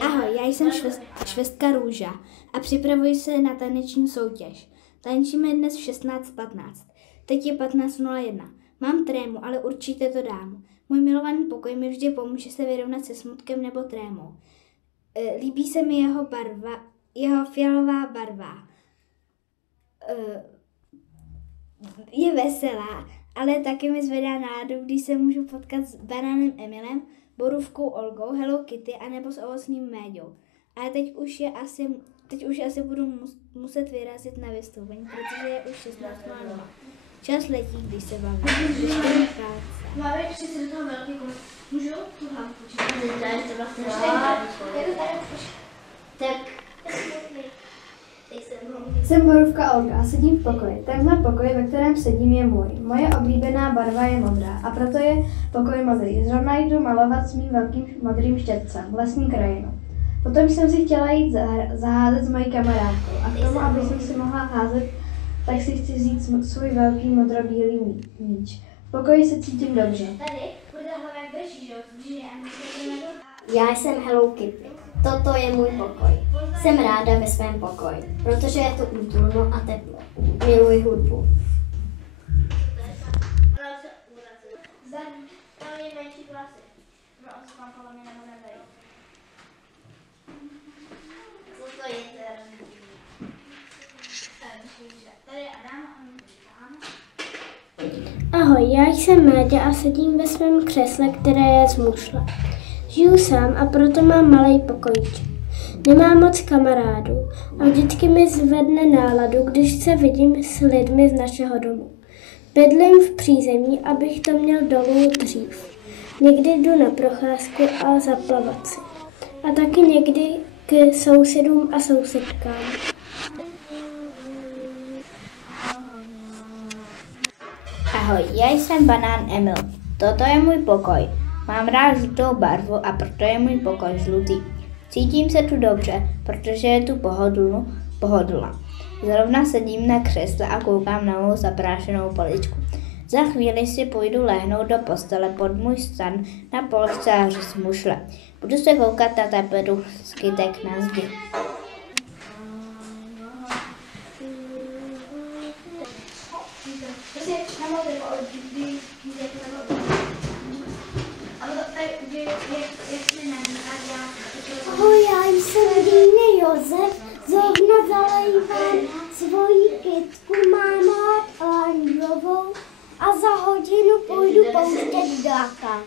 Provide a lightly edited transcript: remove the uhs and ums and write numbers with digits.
Ahoj, já jsem švestka Růža a připravuji se na taneční soutěž. Tančíme dnes v 16:15. Teď je 15:01. Mám trému, ale určitě to dám. Můj milovaný pokoj mi vždy pomůže se vyrovnat se smutkem nebo trémou. Líbí se mi jeho fialová barva. Je veselá, ale taky mi zvedá náladu, když se můžu potkat s banánem Emilem, borůvkou Olgou, Hello Kitty anebo s ovocným Méďou. Ale teď už asi budu muset vyrazit na vystoupení, protože je už 16:00. Čas letí, když se bavím. Máme přece do toho velký kus. Můžu? Tu hlavu počítat. Tak. Jsem borůvka Olga a sedím v pokoji. Tenhle pokoj, ve kterém sedím, je můj. Moje oblíbená barva je modrá a proto je pokoj modrý. Zrovna jdu malovat s mým velkým modrým štětcem lesní krajinu. Potom jsem si chtěla jít zaházet s mojí kamarádkou a k tomu, aby jsem si mohla házet, tak si chci vzít svůj velký modrobílý míč. V pokoji se cítím dobře. Tady bude hlava jak brečí, že jo? Já jsem Hello Kitty. Toto je můj pokoj. Jsem ráda ve svém pokoji, protože je to útulno a teplo. Miluji hudbu. Tam je menší klasy. Mám podle mě nebo nedají. Co to je teda? Tady je Adam a Ahoj, já jsem Méďa a sedím ve svém křesle, které je z mušle. Žiju sám a proto mám malý pokojíček. Nemám moc kamarádů a vždycky mi zvedne náladu, když se vidím s lidmi z našeho domu. Bydlím v přízemí, abych to měl dolů dřív. Někdy jdu na procházku a zaplavat si. A taky někdy k sousedům a sousedkám. Ahoj, já jsem banán Emil. Toto je můj pokoj. Mám rád žlutou barvu a proto je můj pokoj žlutý. Cítím se tu dobře, protože je tu pohodlná. Zrovna sedím na křesle a koukám na mou zaprášenou poličku. Za chvíli si půjdu lehnout do postele pod můj stan na polšce a z mušle. Budu se koukat na tapetu skytek na zdi. Ahoj, já jsem Dýně Josef, zrovna zalejvám svoji kytku, mám rád Landrovou a za hodinu půjdu pouštět dráka.